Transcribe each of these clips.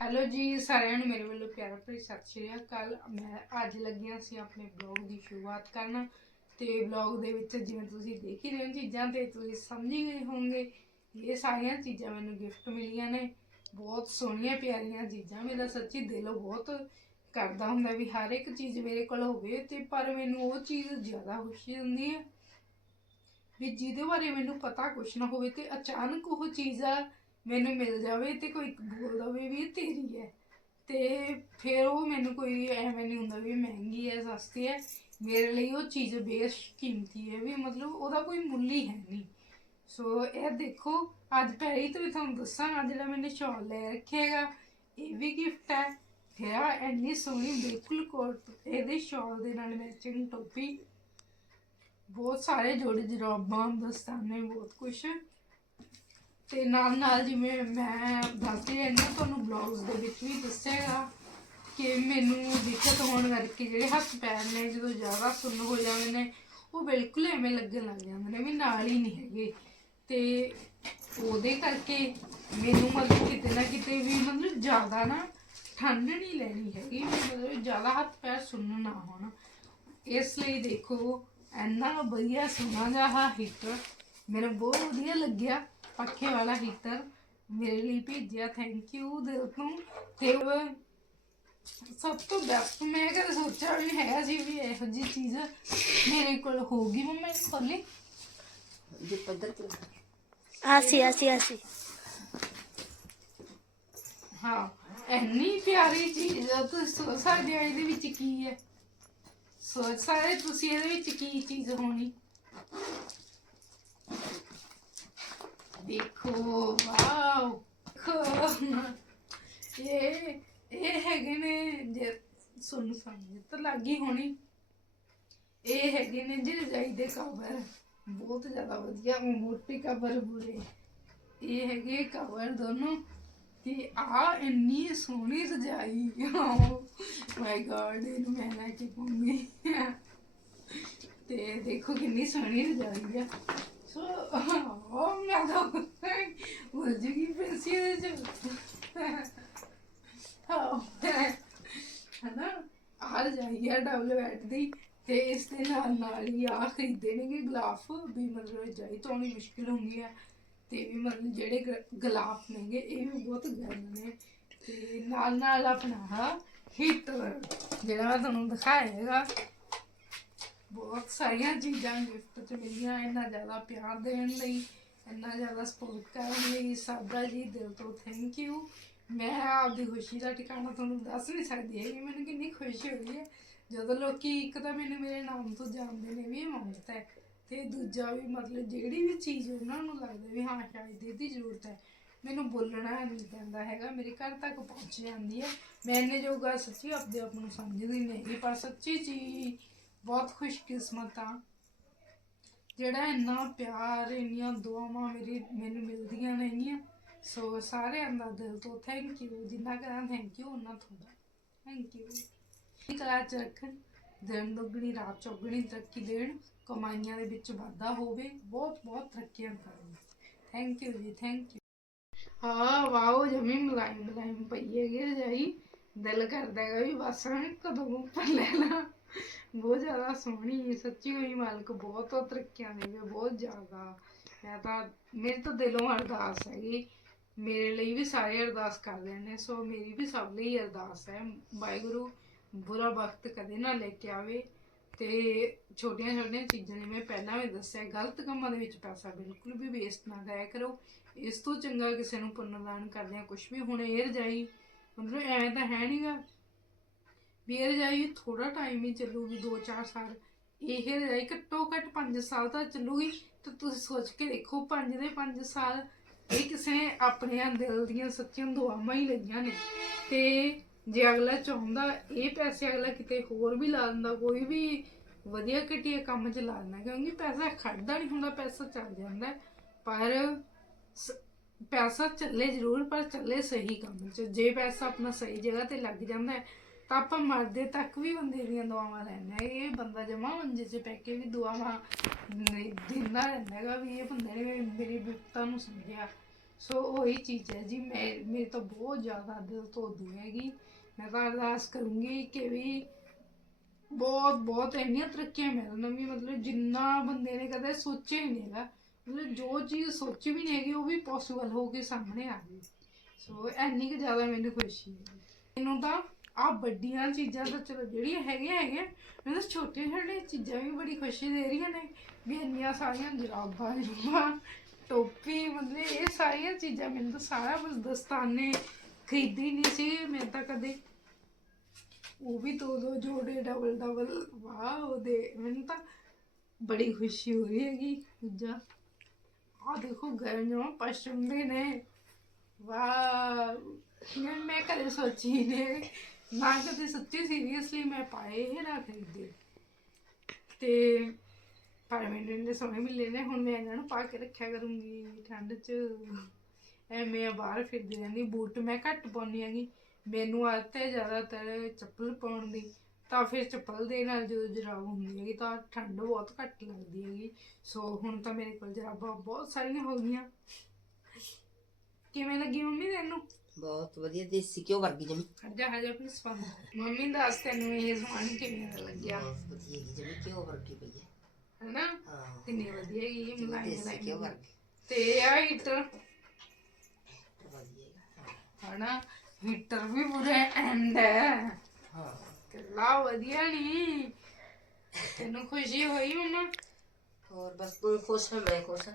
Hello ਜੀ, ਸਾਰਿਆਂ ਨੂੰ ਮੇਰੇ ਵੱਲੋਂ ਪਿਆਰ ਭਰੀ ਸਤਿ ਸ਼੍ਰੀ ਅਕਾਲ। ਮੈਂ ਅੱਜ ਲੱਗਿਆ ਸੀ ਆਪਣੇ ਬਲੌਗ ਦੀ ਸ਼ੁਰੂਆਤ ਕਰਨ ਤੇ ਬਲੌਗ ਦੇ ਵਿੱਚ ਜਿਵੇਂ ਤੁਸੀਂ ਦੇਖ ਹੀ ਰਹੇ ਹੋ ਚੀਜ਼ਾਂ ਤੇ ਤੁਸੀਂ ਸਮਝ ਹੀ ਗਏ ਹੋਵੋਗੇ, ਇਹ ਸਾਰੀਆਂ ਚੀਜ਼ਾਂ ਮੈਨੂੰ ਗਿਫਟ ਮਿਲੀਆਂ ਨੇ। ਬਹੁਤ ਸੋਹਣੀਆਂ, ਪਿਆਰੀਆਂ ਚੀਜ਼ਾਂ, ਮੇਰਾ ਸੱਚੀ ਦਿਲ ਬਹੁਤ ਕਰਦਾ ਹੁੰਦਾ ਵੀ ਹਰ ਇੱਕ ਚੀਜ਼ ਮੇਰੇ ਕੋਲ ਹੋਵੇ ਤੇ ਪਰ ਮੈਨੂੰ ਉਹ ਚੀਜ਼ ਜ਼ਿਆਦਾ ਖੁਸ਼ੀ ਹੁੰਦੀ ਹੈ ਵੀ ਜਿਹਦੇ ਬਾਰੇ ਮੈਨੂੰ ਪਤਾ ਕੁਛ ਨਾ ਹੋਵੇ ਤੇ ਅਚਾਨਕ ਉਹ ਚੀਜ਼ ਆ ਮੈਨੂੰ ਮਿਲ ਜਾਵੇ ਤੇ ਕੋਈ ਬੋਲਦਾ ਦਵੇ ਵੀ ਇਹ ਤੇਰੀ ਹੈ। ਤੇ ਫਿਰ ਉਹ ਮੈਨੂੰ ਕੋਈ ਐਵੇਂ ਨਹੀਂ ਹੁੰਦਾ ਵੀ ਮਹਿੰਗੀ ਹੈ, ਸਸਤੀ ਹੈ। ਮੇਰੇ ਲਈ ਉਹ ਚੀਜ਼ ਬੇਸ਼ ਹੈ ਵੀ ਮਤਲਬ ਉਹਦਾ ਕੋਈ ਮੁੱਲ ਹੀ ਹੈ ਨਹੀਂ। ਸੋ ਇਹ ਦੇਖੋ, ਅੱਜ ਪਹਿਲੀ ਤਾਂ ਤੁਹਾਨੂੰ ਦੱਸਾਂ ਆਹ ਜਿਹੜਾ ਮੈंने ਸ਼ਾਲ ਲੈ ਰੱਖਿਆ ਹੈਗਾ, ਇਹ ਵੀ ਗਿਫਟ ਹੈ। ਫਿਰ ਆਹ ਇੰਨੀ ਸੋਹਣੀ, ਬਿਲਕੁਲ ਕੋਟ, ਇਹਦੇ ਸ਼ਾਲ ਦੇ ਨਾਲ ਮੈਚਿੰਗ ਟੋਪੀ। ਬਹੁਤ ਸਾਰੇ ਜੋੜੇ ਜਰਾਬਾਂ, ਦਸਤਾਨੇ, ਬਹੁਤ ਕੁਛ। ਤੇ ਨਾਲ ਨਾਲ ਜਿਵੇਂ ਮੈਂ ਦੱਸਦੀ ਰਹਿੰਦੀ ਹਾਂ, ਤੁਹਾਨੂੰ ਬਲੌਗਸ ਦੇ ਵਿੱਚ ਵੀ ਦੱਸਿਆਗਾ ਕਿ ਮੈਨੂੰ ਦਿੱਕਤ ਹੋਣ ਕਰਕੇ ਜਿਹੜੇ ਹੱਥ ਪੈਰ ਨੇ ਜਦੋਂ ਜ਼ਿਆਦਾ ਸੁੰਨ ਹੋ ਜਾਂਦੇ ਨੇ, ਉਹ ਬਿਲਕੁਲ ਐਵੇਂ ਲੱਗਣ ਲੱਗ ਜਾਂਦੇ ਨੇ ਵੀ ਨਾਲ ਹੀ ਨਹੀਂ ਹੈਗੇ। ਤੇ ਉਹਦੇ ਕਰਕੇ ਮੈਨੂੰ ਮਤਲਬ ਕਿਤੇ ਨਾ ਕਿਤੇ ਵੀ ਮਤਲਬ ਜ਼ਿਆਦਾ ਨਾ ਠੰਡ ਨਹੀਂ ਲੈਣੀ ਹੈਗੀ, ਵੀ ਮਤਲਬ ਜ਼ਿਆਦਾ ਹੱਥ ਪੈਰ ਸੁੰਨ ਨਾ ਹੋਣ। ਇਸ ਲਈ ਦੇਖੋ, ਇੰਨਾ ਵਧੀਆ ਸੋਹਣਾ ਜਿਹਾ ਹੀਟਰ ਮੈਨੂੰ ਬਹੁਤ ਵਧੀਆ ਲੱਗਿਆ। ਪੱਖੇ ਵਾਲਾ ਹੀਟਰ ਮੇਰੇ ਲਈ ਭੇਜਿਆ ਥੈਂਕ ਯੂ ਦਿਲ ਤੋਂ ਤੇ ਉਹ ਸਭ ਤੋਂ ਬੈਸਟ ਮੈਂ ਕਦੇ ਸੋਚਿਆ ਵੀ ਨਹੀਂ ਹੈਗਾ ਸੀ ਵੀ ਇਹੋ ਜਿਹੀ ਚੀਜ਼ ਮੇਰੇ ਕੋਲ ਹੋਊਗੀ ਮੰਮਾ ਇਹ ਖੋਲੀ ਜੇ ਪੱਧਰ ਤੇ ਆਸੀ ਆਸੀ ਆਸੀ ਹਾਂ ਇੰਨੀ ਪਿਆਰੀ ਚੀਜ਼ ਆ ਤੁਸੀਂ ਸੋਚ ਸਕਦੇ ਹੋ ਇਹਦੇ ਵਿੱਚ ਕੀ ਹੈ ਸੋਚ ਸਕਦੇ ਤੁਸੀਂ ਇਹਦੇ ਵਿੱਚ ਕੀ ਚੀਜ਼ ਹੋਣੀ ਦੇਖੋ, ਵਾਓ। ਦੇਖੋ। ਇਹ ਇਹ ਹੈਗੇ ਨੇ ਜੇ ਸੁਣ ਸਮਝ ਤਾਂ ਲੱਗੀ ਹੋਣੀ। ਇਹ ਹੈਗੇ ਨੇ ਜੀ ਰਜਾਈ ਦੇ ਕਵਰ ਬਹੁਤ ਜ਼ਿਆਦਾ ਵਧੀਆ ਮੋਟੇ ਕਵਰ ਬੁਰੇ ਇਹ ਹੈਗੇ ਕਵਰ ਦੋਨੋਂ। ਤੇ ਆ ਇੰਨੀ ਸੋਹਣੀ ਰਜਾਈ ਮਾਈ ਗॉड ਇਹਨੂੰ ਮੈਂ ਲੈ ਕੇ ਪਾਉਂਗੀ ਤੇ ਦੇਖੋ ਕਿੰਨੀ ਸੋਹਣੀ ਰਜਾਈ ਆ। ਸੋ ਉਹ ਮੈਂ ਤਾਂ ਭੁੱਲ ਜੂਗੀ ਪੈਸੀ ਦੇ ਚ ਹਨਾ ਆ ਰਜਾਈ ਡਬਲ ਬੈੱਡ ਦੀ ਤੇ ਇਸ ਦੇ ਨਾਲ ਨਾਲ ਹੀ ਆ ਖਰੀਦੇ ਨੇਗੇ ਗਲਾਫ ਵੀ ਮਤਲਬ ਰਜਾਈ ਧੋਣੀ ਮੁਸ਼ਕਿਲ ਹੁੰਦੀ ਹੈ ਤੇ ਵੀ ਮਤਲਬ ਜਿਹੜੇ ਗ- ਗਲਾਫ ਨੇਗੇ ਇਹ ਵੀ ਬਹੁਤ ਗਰਮ ਨੇ ਤੇ ਨਾਲ ਨਾਲ ਆਪਣਾ ਹੀਟਰ ਜਿਹੜਾ ਮੈਂ ਤੁਹਾਨੂੰ ਦਿਖਾਇਆ ਹੈਗਾ ਬਹੁਤ ਸਾਰੀਆਂ ਚੀਜ਼ਾਂ ਗਿਫਟ ਚ ਮਿਲੀਆਂ, ਇੰਨਾ ਜ਼ਿਆਦਾ ਪਿਆਰ ਦੇਣ ਲਈ। ਇੰਨਾ ਜ਼ਿਆਦਾ ਸਪੋਰਟ ਕਰਨ ਲਈ ਸਾਦਾ ਜੀ ਦਿਲ ਤੋਂ ਥੈਂਕ ਯੂ ਮੈਂ ਆਪਦੀ ਖੁਸ਼ੀ ਦਾ ਟਿਕਾਣਾ ਤੁਹਾਨੂੰ ਦੱਸ ਨਹੀਂ ਸਕਦੀ ਹੈ ਕਿ ਮੈਨੂੰ ਕਿੰਨੀ ਖੁਸ਼ੀ ਹੋਈ ਹੈ। ਜਦੋਂ ਲੋਕੀ ਇੱਕ ਤਾਂ ਮੈਨੂੰ ਮੇਰੇ ਨਾਮ ਤੋਂ ਜਾਣਦੇ ਨੇ ਵੀ ਇਹ ਹੈ ਤੇ ਦੂਜਾ ਵੀ ਮਤਲਬ ਜਿਹੜੀ ਵੀ ਚੀਜ਼ ਉਹਨਾਂ ਨੂੰ ਲੱਗਦਾ ਵੀ ਹਾਂ ਸ਼ਾਇਦ ਇਹਦੀ ਜ਼ਰੂਰਤ ਹੈ। ਮੈਨੂੰ ਬੋਲਣਾ ਨਹੀਂ ਪੈਂਦਾ ਹੈਗਾ, ਮੇਰੇ ਘਰ ਤੱਕ ਪਹੁੰਚ ਜਾਂਦੀ ਹੈ। ਮੈਂ ਇਹਨੇ ਜੋ ਗੱਲ ਸੱਚੀ ਆਪਦੇ ਆਪ ਨੂੰ ਸਮਝਦੀ ਨਹੀਂ ਹੈਗੀ ਪਰ ਸੱਚੀ ਜੀ ਬਹੁਤ ਖੁਸ਼ਕਿਸਮਤ ਆ ਜਿਹੜਾ ਇੰਨਾ ਪਿਆਰ, ਇੰਨੀਆਂ ਦੁਆਵਾਂ ਮੇਰੀ, ਮੈਨੂੰ ਮਿਲਦੀਆਂ ਨੇਗੀਆਂ ਸੋ ਸਾਰਿਆਂ ਦਾ ਦਿਲ ਤੋਂ ਥੈਂਕ ਯੂ ਜਿੰਨਾ ਕਰਾਂ ਥੈਂਕ ਯੂ ਉਹਨਾਂ ਤੁਹਾਡਾ। ਥੈਂਕ ਯੂ ਕਲਾ ਚ ਰੱਖਣ? ਦਿਨ ਦੁੱਗਣੀ, ਰਾਤ ਚੌਗਣੀ ਤਰੱਕੀ ਦੇਣ, ਕਮਾਈਆਂ ਦੇ ਵਿੱਚ ਵਾਧਾ ਹੋਵੇ, ਬਹੁਤ ਬਹੁਤ ਤਰੱਕੀਆਂ ਕਰਨ। Thank you ji thank you ਹਾਂ, ਵਾਓ, ਜਮੀ ਮਲਾਈਮ ਮਲਾਈਮ ਪਈ ਹੈਗੀ ਰਜਾਈ। ਦਿਲ ਕਰਦਾ ਹੈਗਾ ਵੀ ਬਸ ਹੁਣ ਕਦੋਂ ਉੱਪਰ ਲੈ ਲਾ। ਬਹੁਤ ਜ਼ਿਆਦਾ ਸੋਹਣੀ, ਸੱਚੀ ਹੋਈ ਮਾਲਕ ਬਹੁਤ ਤਰੱਕੀਆਂ ਦੇਵੇ ਬਹੁਤ ਜ਼ਿਆਦਾ। ਮੈਂ ਤਾਂ, ਮੇਰੇ ਤਾਂ ਦਿਲੋਂ ਅਰਦਾਸ ਹੈਗੀ। ਮੇਰੇ ਲਈ ਵੀ ਸਾਰੇ ਅਰਦਾਸ ਕਰਦੇ ਨੇ ਸੋ ਮੇਰੀ ਵੀ ਸਭ ਲਈ ਅਰਦਾਸ ਹੈ। ਵਾਹਿਗੁਰੂ ਬੁਰਾ ਵਕਤ ਕਦੇ ਨਾ ਲੈ ਕੇ ਆਵੇ। ਤੇ ਛੋਟੀਆਂ ਛੋਟੀਆਂ ਚੀਜ਼ਾਂ ਨੇ ਮੈਂ ਪਹਿਲਾਂ ਵੀ ਦੱਸਿਆ, ਗਲਤ ਕੰਮਾਂ ਦੇ ਵਿੱਚ ਪੈਸਾ ਬਿਲਕੁਲ ਵੀ ਵੇਸਟ ਨਾ ਕਰਿਆ ਕਰੋ। ਇਸ ਤੋਂ ਚੰਗਾ ਕਿਸੇ ਨੂੰ ਪੁੰਨਦਾਨ ਕਰਦੇ ਆ ਕੁਝ ਵੀ, ਹੁਣ ਇਹ ਰਜਾਈ ਮਤਲਬ ਐਵੇਂ ਤਾਂ ਹੈ ਨਹੀਂਗਾ ਵੀ ਇਹ ਰਜਾਈ ਥੋੜਾ ਟਾਈਮ ਹੀ ਚੱਲੂਗੀ 2-4 ਸਾਲ। ਇਹ ਰਜਾਈ ਘੱਟੋ ਘੱਟ 5 ਸਾਲ ਤਾਂ ਚੱਲੂਗੀ। ਤੇ ਤੁਸੀਂ ਸੋਚ ਕੇ ਦੇਖੋ 5 ਦੇ 5 ਸਾਲ ਇਹ ਕਿਸੇ ਨੇ ਆਪਣੇ ਦਿਲ ਦੀਆਂ ਸੱਚੀਆਂ ਦੁਆਵਾਂ ਹੀ ਲਈਆਂ ਨੇ। ਤੇ ਜੇ ਅਗਲਾ ਚਾਹੁੰਦਾ ਇਹ ਪੈਸੇ ਅਗਲਾ ਕਿਤੇ ਹੋਰ ਵੀ ਲਾ ਦਿੰਦਾ, ਕੋਈ ਵੀ ਵਧੀਆ ਘਟੀਆ ਕੰਮ 'ਚ ਲਾ ਦਿੰਦਾ, ਕਿਉਂਕਿ ਪੈਸਾ ਖੜਦਾ ਨਹੀਂ ਹੁੰਦਾ, ਪੈਸਾ ਚੱਲ ਜਾਂਦਾ। ਪਰ ਪੈਸਾ ਚੱਲੇ ਜ਼ਰੂਰ, ਪਰ ਚੱਲੇ ਸਹੀ ਕੰਮ 'ਚ। ਜੇ ਪੈਸਾ ਆਪਣਾ ਸਹੀ ਜਗ੍ਹਾ ਤੇ ਲੱਗ ਜਾਂਦਾ ਹੈ, ਤਾਂ ਆਪਾਂ ਮਰਦੇ ਤੱਕ ਵੀ ਬੰਦੇ ਦੀਆਂ ਦੁਆਵਾਂ ਲੈਂਦੇ ਹਾਂ ਇਹ ਬੰਦਾ ਜਮਾ ਮੰਜੇ 'ਚ ਪੈ ਕੇ ਵੀ ਦੁਆਵਾਂ ਦਿੰਦਾ ਰਹਿੰਦਾ ਹੈਗਾ ਵੀ ਇਹ ਬੰਦੇ ਨੇ ਮੇਰੀ ਬਿਪਤਾ ਨੂੰ ਸਮਝਿਆ। ਸੋ ਉਹੀ ਚੀਜ਼ ਹੈ ਜੀ, ਮੈਂ, ਮੇਰੇ ਤੋਂ ਬਹੁਤ ਜ਼ਿਆਦਾ ਦਿਲ ਤੋਂ ਦੁਆ ਹੈਗੀ। ਮੈਂ ਤਾਂ ਅਰਦਾਸ ਕਰੂੰਗੀ ਕਿ ਵੀ ਬਹੁਤ ਬਹੁਤ ਇੰਨੀਆਂ ਤਰੱਕੀਆਂ ਮਿਲਣ ਵੀ, ਮਤਲਬ ਜਿੰਨਾ ਬੰਦੇ ਨੇ ਕਦੇ ਸੋਚਿਆ ਹੀ ਨਹੀਂਗਾ ਮਤਲਬ ਜੋ ਚੀਜ਼ ਸੋਚੀ ਵੀ ਨਹੀਂ ਹੈਗੀ, ਉਹ ਵੀ ਪੋਸੀਬਲ ਹੋ ਕੇ ਸਾਹਮਣੇ ਆ ਗਈ। ਸੋ ਇੰਨੀ ਕੁ ਜ਼ਿਆਦਾ ਮੈਨੂੰ ਖੁਸ਼ੀ ਹੈ। ਮੈਨੂੰ ਤਾਂ ਆ ਵੱਡੀਆਂ ਚੀਜ਼ਾਂ ਤਾਂ ਚਲੋ ਜਿਹੜੀਆਂ ਹੈਗੀਆਂ ਹੈਗੀਆਂ। ਮੈਨੂੰ ਛੋਟੀਆਂ ਛੋਟੀਆਂ ਚੀਜ਼ਾਂ ਵੀ ਬੜੀ ਖੁਸ਼ੀ ਦੇ ਰਹੀਆਂ ਨੇ। ਵੀ ਇੰਨੀਆਂ ਸਾਰੀਆਂ ਜਰਾਬਾਂ, ਜੁਬਾਂ, ਟੋਪੀ, ਮਤਲਬ ਇਹ ਸਾਰੀਆਂ ਚੀਜ਼ਾਂ ਮੈਨੂੰ ਤਾਂ ਸਾਰਾ ਬਸ ਦਸਤਾਨੇ ਖਰੀਦੀ ਨਹੀਂ ਸੀ, ਮੈਂ ਤਾਂ ਕਦੇ। ਉਹ ਵੀ ਦੋ ਦੋ ਜੋੜੇ ਡਬਲ ਡਬਲ ਵਾਹ, ਉਹਦੇ ਮੈਨੂੰ ਤਾਂ ਬੜੀ ਖੁਸ਼ੀ ਹੋ ਰਹੀ ਹੈਗੀ, ਦੂਜਾ। ਆ ਦੇਖੋ ਗਰਮੀਆਂ ਪਸ਼ਮ ਦੇ ਨੇ। ਵਾਹ। ਮੈਂ ਮੈਂ ਕਦੇ ਸੋਚੀ ਨੇ ਨਾ। ਕਦੇ ਸੱਚੀ ਸੀਰੀਅਸਲੀ ਮੈਂ ਪਾਏ ਇਹ ਨਾ ਖਰੀਦੇ। ਤੇ ਪਰ ਮੈਨੂੰ ਇੰਨੇ ਸੋਹਣੇ ਮਿਲੇ ਨੇ। ਹੁਣ ਮੈਂ ਇਹਨਾਂ ਨੂੰ ਪਾ ਕੇ ਰੱਖਿਆ ਕਰੂੰਗੀ ਠੰਡ 'ਚ। ਐਵੇਂ ਬਾਹਰ ਫਿਰਦੀ ਰਹਿੰਦੀ। ਬੂਟ ਮੈਂ ਘੱਟ ਪਾਉਂਦੀ ਹੈਗੀ। ਮੈਨੂੰ ਆਦਤ ਹੈ ਜ਼ਿਆਦਾਤਰ ਚੱਪਲ ਪਾਉਣ ਦੀ। ਤਾਂ ਫਿਰ ਚੱਪਲ ਦੇ ਨਾਲ ਜਦੋਂ ਜਰਾਬ ਹੁੰਦੀ ਹੈਗੀ ਤਾਂ ਠੰਡ ਬਹੁਤ ਘੱਟ ਲੱਗਦੀ ਹੈਗੀ। ਸੋ ਹੁਣ ਤਾਂ ਮੇਰੇ ਕੋਲ ਜਰਾਬਾਂ ਬਹੁਤ ਸਾਰੀਆਂ ਹੋ ਗਈਆਂ। ਕਿਵੇਂ ਲੱਗੀ ਮੰਮੀ ਤੈਨੂੰ? ਬਹੁਤ ਵਧੀਆ ਦੇਸੀ ਘਿਓ ਵਰਗੀ ਜਮੀ। ਹਜਾ ਹਜਾ ਪਲੀਜ਼ ਪੰਦ ਮੰਮੀ ਦੱਸ ਤੈਨੂੰ ਇਹ ਸਮਾਨ ਕਿਵੇਂ ਦਾ ਲੱਗਿਆ? ਬਹੁਤ ਵਧੀਆ ਜੀ ਜਮੀ ਘਿਓ ਵਰਗੀ ਪਈ ਹੈ। ਹੈਨਾ? ਹਾਂ। ਕਿੰਨੀ ਵਧੀਆ ਹੈਗੀ ਜਮੀ ਮਲਾਈ ਦੇਸੀ ਘਿਓ ਮਲਾਈ। ਵਰਗੀ। ਤੇ ਆ ਹੀਟਰ। ਵਧੀਆ। ਹਨਾ? ਹੀਟਰ ਵੀ ਪੂਰੇ ਐਂਡ ਹੈ। ਹਾਂ। ਕਿੰਨਾ ਵਧੀਆ ਨਹੀਂ ਤੈਨੂੰ ਖੁਸ਼ੀ ਹੋਈ ਮਮਾ ਹੋਰ ਬਸ ਤੂੰ ਖੁਸ਼ ਹੈ ਮੈਂ ਖੁਸ਼ ਹਾਂ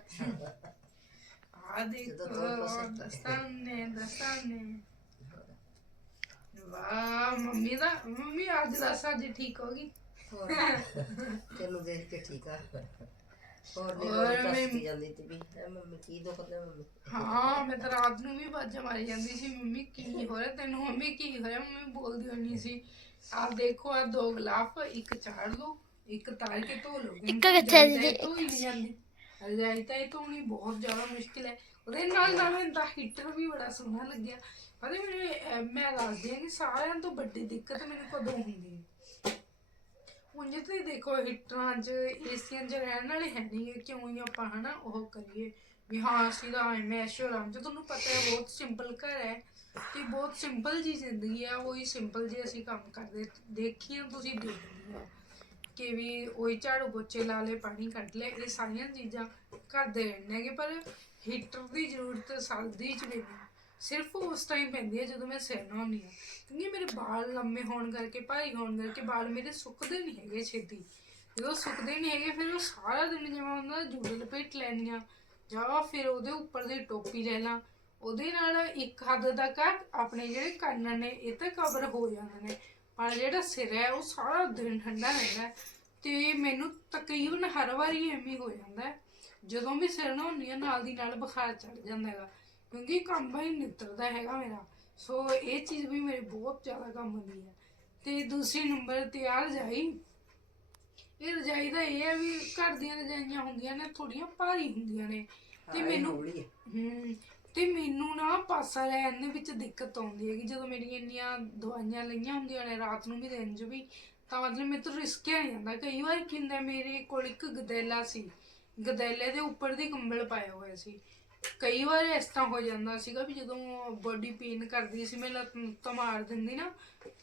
ਆ ਦੇਖੋ ਜਦੋਂ ਤੋਂ ਪਸੰਦ ਹੈ। ਦਸਤਾਨੇ ਦਸਤਾਨੇ। ਵਾਹ ਮੰਮੀ ਦਾ ਮੰਮੀ ਅੱਜ ਦੱਸ ਅੱਜ ਠੀਕ ਹੋ ਗਈ? ਹੋਰ ਤੈਨੂੰ ਦੇਖ ਕੇ ਠੀਕ ਆ। ਹੋਰ ਨਹੀਂ ਹੋਰ ਹੋਰ ਦੱਸ ਮੈਂ- ਕੀ ਜਾਂਦੀ ਤੇ ਵੀ ਹੈਂ ਮੰਮੀ ਕੀ ਦੁਖਦਾ ਮੰਮੀ? ਹਾਂ ਮੈਂ ਤਾਂ ਰਾਤ ਨੂੰ ਵੀ ਬਾਜਾਂ ਮਾਰੀ ਜਾਂਦੀ ਸੀ ਮੰਮੀ ਕੀ ਹੋ ਰਿਹਾ ਤੈਨੂੰ? ਮੰਮੀ ਕੀ ਹੋ ਰਿਹਾ? ਮੰਮੀ ਬੋਲਦੀ ਹੁੰਦੀ ਸੀ ਆਪ ਦੇਖੋ ਆ ਦੋ ਗਲਾਫ ਇੱਕ ਚਾੜ ਲਓ ਇੱਕ ਤਾਰ ਕੇ ਧੋ ਲਓ। ਇੱਕ ਕਿੱਥੇ ਦੀਦੀ? ਤਾਂ ਧੋ ਹੀ ਨਹੀਂ ਜਾਂਦੀ। ਰਜਾਈ ਤਾਂ ਇਹ ਧੋਣੀ ਬਹੁਤ ਜ਼ਿਆਦਾ ਮੁਸ਼ਕਿਲ ਹੈ। ਉਹਦੇ ਨਾਲ ਨਾਲ ਮੈਨੂੰ ਤਾਂ ਹੀਟਰ ਵੀ ਬੜਾ ਸੋਹਣਾ ਲੱਗਿਆ। ਪਤਾ ਇਹ- ਮੈਂ ਦੱਸਦੀ ਹਾਂ ਕਿ ਸਾਰਿਆਂ ਤੋਂ ਵੱਡੀ ਦਿੱਕਤ ਮੈਨੂੰ ਕਦੋਂ ਹੁੰਦੀ ਹੈ? ਉਂਝ ਤੇ ਦੇਖੋ ਹੀਟਰਾਂ 'ਚ ਏਸੀਆਂ 'ਚ ਰਹਿਣ ਵਾਲੇ ਹੈ ਨਹੀਂ ਗੇ, ਕਿਉਂ ਹੀ ਆਪਾਂ ਹਨਾ ਉਹ ਕਰੀਏ? ਵੀ ਹਾਂ ਅਸੀਂ ਤਾਂ ਮੈਸ਼ਰ ਹਾਂ ਜੋ ਤੁਹਾਨੂੰ ਪਤਾ ਹੈ ਬਹੁਤ ਸਿੰਪਲ ਘਰ ਹੈ। ਤੇ ਬਹੁਤ ਸਿੰਪਲ ਜੀ ਜ਼ਿੰਦਗੀ ਆ, ਉਹੀ ਸਿੰਪਲ ਜੀ ਅਸੀਂ ਕੰਮ ਕਰਦੇ ਦੇਖੀਏ, ਤੁਸੀਂ ਦੇਖਦੇ ਹੋ ਕਿ ਵੀ ਉਹੀ ਝਾੜੂ ਪੋਚੇ ਲਾ ਲਏ, ਪਾਣੀ ਕੱਢ ਲਿਆ, ਇਹ ਸਾਰੀਆਂ ਚੀਜ਼ਾਂ ਕਰਦੇ ਰਹਿੰਦੇ ਹੈਗੇ, ਪਰ ਹੀਟਰ ਦੀ ਜ਼ਰੂਰਤ ਸਰਦੀ 'ਚ ਮੈਨੂੰ ਸਿਰਫ ਉਸ ਟਾਈਮ ਪੈਂਦੀ ਹੈ ਜਦੋਂ ਮੈਂ ਸਿਰ ਨਹਾਉਂਦੀ ਹਾਂ। ਕਿਉਂਕਿ ਮੇਰੇ ਵਾਲ ਲੰਮੇ ਹੋਣ ਕਰਕੇ, ਭਾਰੀ ਹੋਣ ਕਰਕੇ ਵਾਲ ਮੇਰੇ ਸੁੱਕਦੇ ਨਹੀਂ ਹੈਗੇ ਛੇਤੀ। ਜਦੋਂ ਸੁੱਕਦੇ ਨਹੀਂ ਹੈਗੇ, ਫਿਰ ਉਹ ਸਾਰਾ ਦਿਨ ਜਿਵੇਂ ਹੁੰਦਾ ਜੂੜੇ ਲਪੇਟ ਲੈਣੀਆਂ, ਜਾਂ ਫਿਰ ਉਹਦੇ ਉੱਪਰ ਦੀ ਟੋਪੀ ਲੈ ਲਾਂ ਉਹਦੇ ਨਾਲ ਇੱਕ ਹੱਦ ਤੱਕ ਆਪਣੇ ਜਿਹੜੇ ਕੰਨ ਨੇ ਇਹ ਤਾਂ ਕਵਰ ਹੋ ਜਾਂਦੇ ਨੇ ਪਰ ਜਿਹੜਾ ਸਿਰ ਹੈ ਉਹ ਸਾਰਾ ਦਿਨ ਠੰਡਾ ਰਹਿੰਦਾ। ਤੇ ਮੈਨੂੰ ਤਕਰੀਬਨ ਹਰ ਵਾਰੀ ਐਵੇਂ ਹੀ ਜਾਂਦਾ। ਜਦੋਂ ਵੀ ਸਿਰ ਨਹਾਉਂਦੀ ਹਾਂ ਨਾਲ ਦੀ ਨਾਲ ਬੁਖਾਰ ਚੜ ਜਾਂਦਾ ਹੈਗਾ ਕਿਉਂਕਿ ਕੰਮ ਹੀ ਨਿੱਤਰਦਾ ਹੈਗਾ ਮੇਰਾ ਸੋ ਇਹ ਚੀਜ਼ ਵੀ ਮੇਰੇ ਬਹੁਤ ਜ਼ਿਆਦਾ ਕੰਮ ਆਉਂਦੀ ਹੈ ਤੇ ਦੂਸਰੇ ਨੰਬਰ ਤੇ ਆ ਰਜਾਈ ਇਹ ਰਜਾਈ ਦਾ ਇਹ ਹੈ ਵੀ ਘਰ ਦੀਆਂ ਰਜਾਈਆਂ ਹੁੰਦੀਆਂ ਨੇ ਥੋੜੀਆਂ ਭਾਰੀ ਹੁੰਦੀਆਂ ਨੇ ਤੇ ਮੈਨੂੰ ਹੈ। ਹਮ ਤੇ ਮੈਨੂੰ ਨਾ ਪਾਸਾ ਲੈਣ ਦੇ ਵਿੱਚ ਦਿੱਕਤ ਆਉਂਦੀ ਹੈਗੀ। ਜਦੋਂ ਮੇਰੀਆਂ ਇੰਨੀਆਂ ਦਵਾਈਆਂ ਲਈਆਂ ਹੁੰਦੀਆਂ ਨੇ, ਰਾਤ ਨੂੰ ਵੀ ਦਿਨ 'ਚ ਵੀ, ਤਾਂ ਮਤਲਬ ਮੇਰੇ ਤੋਂ ਰਿਸਕਿਆ ਨਹੀਂ ਜਾਂਦਾ। ਕਈ ਵਾਰ ਕੀ ਹੁੰਦਾ, ਮੇਰੇ ਕੋਲ ਇੱਕ ਗਦੈਲਾ ਸੀ, ਗਦੈਲੇ ਦੇ ਉੱਪਰ ਦੀ ਕੰਬਲ ਪਾਇਆ ਹੋਇਆ ਸੀ। ਕਈ ਵਾਰ ਇਸ ਤਰ੍ਹਾਂ ਹੋ ਜਾਂਦਾ ਸੀਗਾ ਵੀ ਜਦੋਂ ਬੋਡੀ ਪੇਨ ਕਰਦੀ ਸੀ, ਮੈਂ ਲੱਤ ਲੱਤਾਂ ਮਾਰ ਦਿੰਦੀ ਨਾ,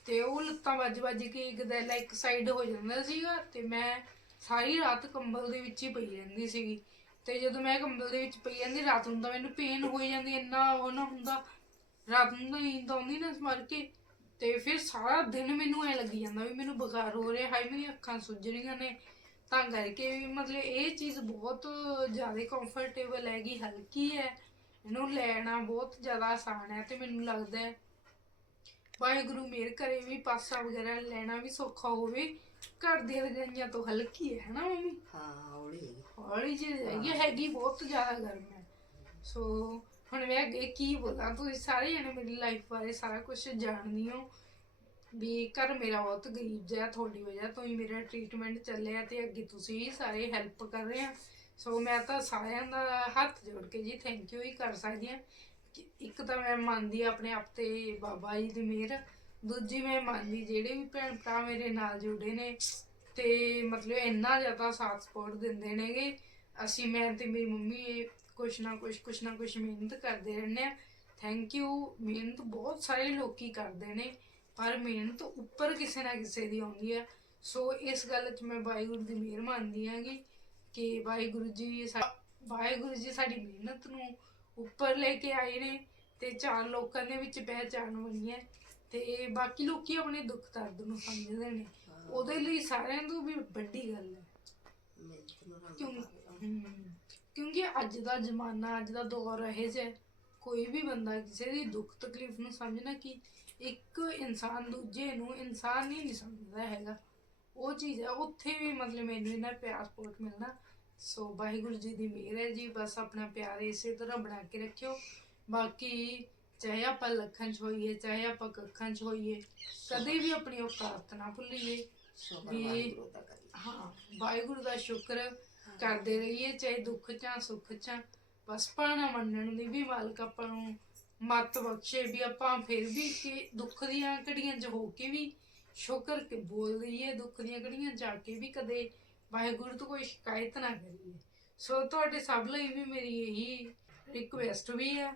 ਤੇ ਉਹ ਲੱਤਾਂ ਵੱਜ ਵੱਜ ਕੇ ਗਦੈਲਾ ਇੱਕ ਸਾਈਡ ਹੋ ਜਾਂਦਾ ਸੀਗਾ, ਤੇ ਮੈਂ ਸਾਰੀ ਰਾਤ ਕੰਬਲ ਦੇ ਵਿੱਚ ਹੀ ਪਈ ਰਹਿੰਦੀ ਸੀਗੀ। ਤੇ ਜਦੋਂ ਮੈਂ ਕੰਬਲ ਦੇ ਵਿੱਚ ਪਈ ਜਾਂਦੀ, ਰਾਤ ਨੂੰ ਤਾਂ ਮੈਨੂੰ ਪੇਨ ਹੋਈ ਜਾਂਦੀ, ਇੰਨਾ ਉਹ ਨਾ ਹੁੰਦਾ। ਰਾਤ ਨੂੰ ਤਾਂ ਨੀਂਦ ਆਉਂਦੀ ਨਾ ਮਰ ਕੇ। ਤੇ ਫਿਰ ਸਾਰਾ ਦਿਨ ਮੈਨੂੰ ਐ ਲੱਗੀ ਜਾਂਦਾ ਵੀ ਮੈਨੂੰ ਬੁਖਾਰ ਹੋ ਰਿਹਾ, ਹਾਏ, ਮੇਰੀਆਂ ਅੱਖਾਂ ਸੁੱਜ ਰਹੀਆਂ ਨੇ। ਤਾਂ ਕਰਕੇ ਵੀ ਮਤਲਬ ਇਹ ਚੀਜ਼ ਬਹੁਤ ਜ਼ਿਆਦਾ ਕੰਫਰਟੇਬਲ ਹੈਗੀ, ਹਲਕੀ ਹੈ। ਇਹਨੂੰ ਲੈਣਾ ਬਹੁਤ ਜ਼ਿਆਦਾ ਆਸਾਨ ਹੈ ਤੇ ਮੈਨੂੰ ਲੱਗਦਾ ਹੈ ਵਾਹਿਗੁਰੂ ਮੇਰ ਕਰੇ ਵੀ ਪਾਸਾ ਵਗੈਰਾ ਲੈਣਾ ਵੀ ਸੌਖਾ ਹੋਵੇ। ਘਰ ਦੀਆਂ ਰਜਾਈਆਂ ਤੋਂ ਹਲਕੀ ਹੈ ਹਨਾ ਮੰਮੀ? ਹਾਂ ਹੌਲੀ। ਹੌਲੀ ਜਿਹੀ ਹੈਗੀ ਹੈਗੀ ਬਹੁਤ ਜ਼ਿਆਦਾ ਗਰਮ ਹੈ। ਸੋ ਹੁਣ ਮੈਂ ਅੱਗੇ ਕੀ ਬੋਲਾਂ ਤੁਸੀਂ ਸਾਰੇ ਜਣੇ ਮੇਰੀ ਲਾਈਫ ਬਾਰੇ ਸਾਰਾ ਕੁਝ ਜਾਣਦੀ ਹੋ। ਵੀ ਘਰ ਮੇਰਾ ਬਹੁਤ ਗਰੀਬ ਜਿਹਾ ਤੁਹਾਡੀ ਵਜ੍ਹਾ ਤੋਂ ਹੀ ਮੇਰਾ ਟ੍ਰੀਟਮੈਂਟ ਚੱਲਿਆ ਤੇ ਅੱਗੇ ਤੁਸੀਂ ਵੀ ਸਾਰੇ ਹੈਲਪ ਕਰ ਰਹੇ ਆ ਸੋ ਮੈਂ ਤਾਂ ਸਾਰਿਆਂ ਦਾ ਹੱਥ ਜੋੜ ਕੇ ਜੀ ਥੈਂਕ ਯੂ ਹੀ ਕਰ ਸਕਦੀ ਹਾਂ। ਕਿ ਇੱਕ ਤਾਂ ਮੈਂ ਮੰਨਦੀ ਆਪਣੇ ਆਪ ਤੇ ਬਾਬਾ ਜੀ ਦੀ ਮਿਹਰ, ਦੂਜੀ ਮੈਂ ਮੰਨਦੀ ਜਿਹੜੇ ਵੀ ਭੈਣ ਭਰਾ ਮੇਰੇ ਨਾਲ ਜੁੜੇ ਨੇ ਤੇ ਮਤਲਬ ਇੰਨਾ ਜ਼ਿਆਦਾ ਸਾਥ ਸਪੋਰਟ ਦਿੰਦੇ ਨੇਗੇ, ਅਸੀਂ ਮੈਂ ਤੇ ਮੇਰੀ ਮੰਮੀ ਕੁਛ ਨਾ ਕੁਛ ਕੁਛ ਨਾ ਕੁਛ ਮਿਹਨਤ ਕਰਦੇ ਰਹਿੰਦੇ ਆ ਥੈਂਕ ਯੂ ਮਿਹਨਤ ਬਹੁਤ ਸਾਰੇ ਲੋਕੀ ਕਰਦੇ ਨੇ, ਪਰ ਮਿਹਨਤ ਉੱਪਰ ਕਿਸੇ ਨਾ ਕਿਸੇ ਦੀ ਆਉਂਦੀ ਹੈ। ਸੋ ਇਸ ਗੱਲ 'ਚ ਮੈਂ ਵਾਹਿਗੁਰੂ ਦੀ ਮਿਹਰ ਮੰਨਦੀ ਆਂਗੀ ਕਿ ਵਾਹਿਗੁਰੂ ਜੀ ਸਾ- ਵਾਹਿਗੁਰੂ ਜੀ ਸਾਡੀ ਮਿਹਨਤ ਨੂੰ ਉੱਪਰ ਲੈ ਕੇ ਆਏ ਨੇ ਤੇ ਚਾਰ ਲੋਕਾਂ ਦੇ ਵਿੱਚ ਪਹਿਚਾਨ ਬਣੀ ਹੈ। ਤੇ ਬਾਕੀ ਲੋਕੀ ਆਪਣੇ ਦੁੱਖ ਦਰਦ ਨੂੰ ਸਮਝਦੇ ਨੇ। ਉਹਦੇ ਲਈ ਸਾਰਿਆਂ ਤੋਂ ਵੀ ਵੱਡੀ ਗੱਲ ਹੈ। ਕਿਉਂ। ਹਮ, ਕਿਉਂਕਿ ਅੱਜ ਦਾ ਜ਼ਮਾਨਾ ਅੱਜ ਦਾ ਦੌਰ ਇਹ ਜਿਹਾ ਹੈ, ਕੋਈ ਵੀ ਬੰਦਾ ਕਿਸੇ ਦੀ ਦੁੱਖ ਤਕਲੀਫ ਨੂੰ ਸਮਝਣਾ ਕਿ ਇੱਕ ਇਨਸਾਨ ਦੂਜੇ ਨੂੰ ਇਨਸਾਨ ਹੀ ਨਹੀਂ ਸਮਝਦਾ ਹੈਗਾ। ਉਹ ਚੀਜ਼ ਹੈ ਉੱਥੇ ਵੀ ਮਤਲਬ ਮੈਨੂੰ ਇਹਨਾਂ ਪਿਆਰ ਸਪੋਰਟ ਮਿਲਣਾ ਸੋ ਵਾਹਿਗੁਰੂ ਜੀ ਦੀ ਮਿਹਰ ਹੈ ਜੀ ਬਸ ਆਪਣਾ ਪਿਆਰ ਇਸੇ ਤਰ੍ਹਾਂ ਬਣਾ ਕੇ ਰੱਖਿਓ। ਬਾਕੀ ਚਾਹੇ ਆਪਾਂ ਲੱਖਾਂ ਚ ਹੋਈਏ ਚਾਹੇ ਆਪਾਂ ਕੱਖਾਂ ਚ ਹੋਈਏ ਕਦੇ ਵੀ ਆਪਣੀ ਔਕਾਤ ਨਾ ਭੁੱਲੀਏ ਵੀ- ਹਾਂ ਵਾਹਿਗੁਰੂ ਦਾ ਸ਼ੁਕਰ ਕਰਦੇ ਰਹੀਏ ਚਾਹੇ ਦੁੱਖ ਚ ਸੁੱਖ ਚ ਬਸ ਪਾਣਾ ਮੰਨਣ ਦੀ ਵੀ ਮਾਲਕ ਆਪਾਂ ਨੂੰ ਮੱਤ ਬਖਸ਼ੇ ਵੀ ਆਪਾਂ ਫਿਰ ਵੀ ਕਿ ਦੁੱਖ ਦੀਆਂ ਘੜੀਆਂ 'ਚ ਹੋ ਕੇ ਵੀ ਸ਼ੁਕਰ ਕੇ ਬੋਲ ਰਹੀਏ ਦੁੱਖ ਦੀਆਂ ਘੜੀਆਂ ਜਾ ਕੇ ਵੀ ਕਦੇ ਵਾਹਿਗੁਰੂ ਤੋਂ ਕੋਈ ਸ਼ਿਕਾਇਤ ਨਾ ਕਰੀਏ। ਸੋ ਤੁਹਾਡੇ ਸਭ ਲਈ ਵੀ ਮੇਰੀ ਇਹੀ ਰਿਕੁਐਸਟ ਵੀ ਆ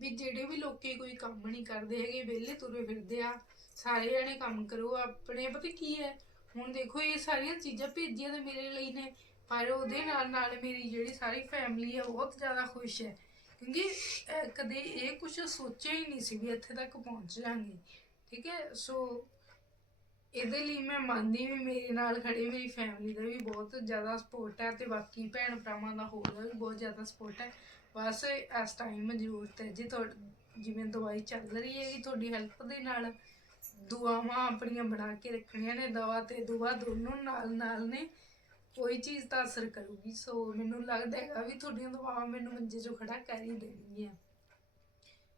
ਵੀ ਜਿਹੜੇ ਵੀ ਲੋਕੀ ਕੋਈ ਕੰਮ ਨਹੀਂ ਕਰਦੇ ਹੈਗੇ, ਵਿਹਲੇ ਤੁਰੇ ਫਿਰਦੇ ਆ, ਸਾਰੇ ਜਣੇ ਕੰਮ ਕਰੋ ਆਪਣੇ। ਪਤਾ ਕੀ ਹੈ? ਹੁਣ ਦੇਖੋ, ਇਹ ਸਾਰੀਆਂ ਚੀਜ਼ਾਂ ਭੇਜੀਆਂ ਤਾਂ ਮੇਰੇ ਲਈ ਨੇ, ਪਰ ਉਹਦੇ ਨਾਲ ਨਾਲ ਮੇਰੀ ਜਿਹੜੀ ਸਾਰੀ ਫੈਮਿਲੀ ਹੈ ਬਹੁਤ ਜ਼ਿਆਦਾ ਖੁਸ਼ ਹੈ। ਕਿਉਂਕਿ ਕਦੇ ਇਹ ਕੁਝ ਸੋਚਿਆ ਹੀ ਨਹੀਂ ਸੀ ਵੀ ਇੱਥੇ ਤੱਕ ਪਹੁੰਚ ਜਾਾਂਗੇ ਠੀਕ ਹੈ? ਸੋ ਇਹਦੇ ਲਈ ਮੈਂ ਮੰਨਦੀ ਵੀ ਮੇਰੇ ਨਾਲ ਖੜੀ ਮੇਰੀ ਫੈਮਿਲੀ ਦਾ ਵੀ ਬਹੁਤ ਜ਼ਿਆਦਾ ਸਪੋਰਟ ਹੈ ਤੇ ਬਾਕੀ ਭੈਣ ਭਰਾਵਾਂ ਦਾ ਹੋਰ ਦਾ ਵੀ ਬਹੁਤ ਜ਼ਿਆਦਾ ਸਪੋਰਟ ਹੈ। ਬਸ ਇਸ ਟਾਈਮ ਜ਼ਰੂਰਤ ਹੈ ਜੀ ਤੁਹਾਡੀ, ਜਿਵੇਂ ਦਵਾਈ ਚੱਲ ਰਹੀ ਹੈ ਕਿ ਤੁਹਾਡੀ ਹੈਲਪ ਦੇ ਨਾਲ। ਦੁਆਵਾਂ ਆਪਣੀਆਂ ਬਣਾ ਕੇ ਰੱਖਣੀਆਂ ਨੇ, ਦਵਾ ਤੇ ਦੁਆ ਦੋਨੋਂ ਨਾਲ ਨਾਲ ਨੇ। ਕੋਈ ਚੀਜ਼ ਤਾਂ ਅਸਰ ਕਰੂਗੀ, ਸੋ ਮੈਨੂੰ ਲੱਗਦਾ ਹੈਗਾ ਵੀ ਤੁਹਾਡੀਆਂ ਦੁਆਵਾਂ ਮੈਨੂੰ ਮੰਜੇ 'ਚੋਂ ਖੜਾ ਕਰ ਹੀ ਦੇਣਗੀਆਂ।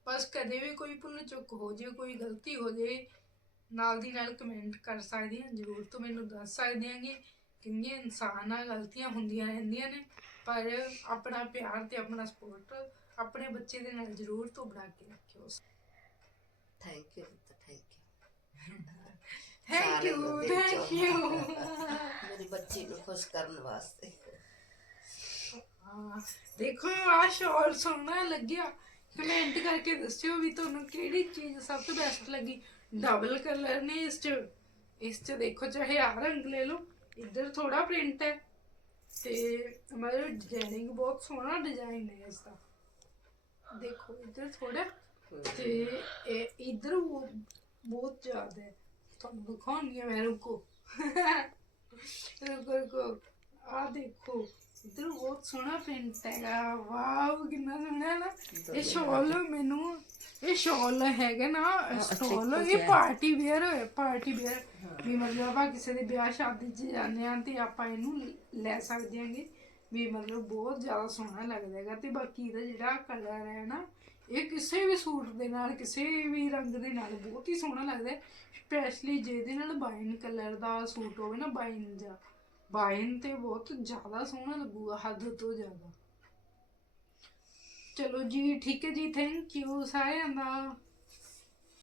ਬਸ ਕਦੇ ਵੀ ਕੋਈ ਭੁੱਲ ਚੁੱਕ ਹੋ ਜੇ, ਕੋਈ ਗਲਤੀ ਹੋ ਜੇ ਨਾਲ ਦੀ ਨਾਲ ਕਮੈਂਟ ਕਰ ਸਕਦੇ ਆ ਜ਼ਰੂਰ ਤੋਂ ਮੈਨੂੰ ਦੱਸ ਸਕਦੇ ਆਂਗੇ ਕਿਉਂਕਿ ਇਨਸਾਨ ਆ ਗਲਤੀਆਂ ਹੁੰਦੀਆਂ ਰਹਿੰਦੀਆਂ ਨੇ ਪਰ ਆਪਣਾ ਪਿਆਰ ਤੇ ਆਪਣਾ ਸਪੋਰਟ ਆਪਣੇ ਬੱਚੇ ਦੇ ਨਾਲ ਜ਼ਰੂਰ ਤੋਂ ਬਣਾ ਕੇ ਰੱਖਿਓ। Thank you thank you thank you thank. You ਮੇਰੀ ਬੱਚੀ ਨੂੰ ਖੁਸ਼ ਕਰਨ ਵਾਸਤੇ। ਹਾਂ ਦੇਖੋ ਆ ਸ਼ੋਰ ਸੋਹਣਾ ਲੱਗਿਆ। ਕਮੈਂਟ ਕਰਕੇ ਦੱਸਿਓ ਵੀ ਤੁਹਾਨੂੰ ਕਿਹੜੀ ਚੀਜ਼ ਸਭ ਤੋਂ ਬੈਸਟ ਲੱਗੀ। ਡਬਲ ਕਲਰ ਨੇ ਇਸ ਚ। ਇਸ ਚ ਦੇਖੋ ਚਾਹੇ ਆ ਰੰਗ ਲੈ ਲਓ, ਇੱਧਰ ਥੋੜਾ ਪ੍ਰਿੰਟ ਹੈ। ਤੇ ਮਤਲਬ ਡਿਜ਼ਾਈਨਿੰਗ ਬਹੁਤ ਸੋਹਣਾ ਡਿਜ਼ਾਈਨ ਹੈ ਇਸ ਦਾ। ਦੇਖੋ ਇੱਧਰ ਥੋੜਾ ਤੇ ਇਹ ਇੱਧਰ ਉਹ ਬਹੁਤ ਜ਼ਿਆਦਾ ਹੈ। ਤੁਹਾਨੂੰ ਦਿਖਾਉਣੀ ਹੈ ਮੈਂ, ਰੁਕੋ। ਰੁਕੋ ਰੁਕੋ। ਆ ਦੇਖੋ। ਇੱਧਰ ਬਹੁਤ ਸੋਹਣਾ ਪ੍ਰਿੰਟ ਹੈਗਾ। ਵਾਓ ਕਿੰਨਾ ਸੋਹਣਾ ਨਾ। ਇਹ ਸ਼ਾਲ ਮੈਨੂੰ ਇਹ ਸ਼ਾਲ ਹੈਗਾ ਨਾ ਸ਼ਾਲ ਇਹ ਪਾਰਟੀ ਵੇਅਰ ਹੈ। ਪਾਰਟੀ ਵੇਅਰ ਵੀ ਮਤਲਬ ਆਪਾਂ ਕਿਸੇ ਦੇ ਵਿਆਹ ਸ਼ਾਦੀ 'ਚ ਜਾਂਦੇ ਹਾਂ ਤੇ ਆਪਾਂ ਇਹਨੂੰ ਲੈ ਸਕਦੇ ਹਾਂਗੇ। ਵੀ ਮਤਲਬ ਬਹੁਤ ਜ਼ਿਆਦਾ ਸੋਹਣਾ ਲੱਗਦਾ ਹੈਗਾ ਤੇ ਬਾਕੀ ਇਹਦਾ ਜਿਹੜਾ ਕਲਰ ਹੈ ਨਾ ਇਹ ਕਿਸੇ ਵੀ ਸੂਟ ਦੇ ਨਾਲ ਕਿਸੇ ਵੀ ਰੰਗ ਦੇ ਨਾਲ ਬਹੁਤ ਹੀ ਸੋਹਣਾ ਲੱਗਦਾ ਹੈ। ਸਪੈਸ਼ਲੀ ਜਿਹਦੇ ਨਾਲ ਬਾਈਨ ਕਲਰ ਦਾ ਸੂਟ ਹੋਵੇ ਨਾ ਬਾਈਨ ਜਾਂ ਬਾਈਨ ਤੇ ਬਹੁਤ ਜ਼ਿਆਦਾ ਸੋਹਣਾ ਲੱਗੂਗਾ, ਹੱਦ ਤੋਂ ਜ਼ਿਆਦਾ। ਚਲੋ ਜੀ, ਠੀਕ ਹੈ ਜੀ ਥੈਂਕ ਯੂ ਸਾਰਿਆਂ ਦਾ।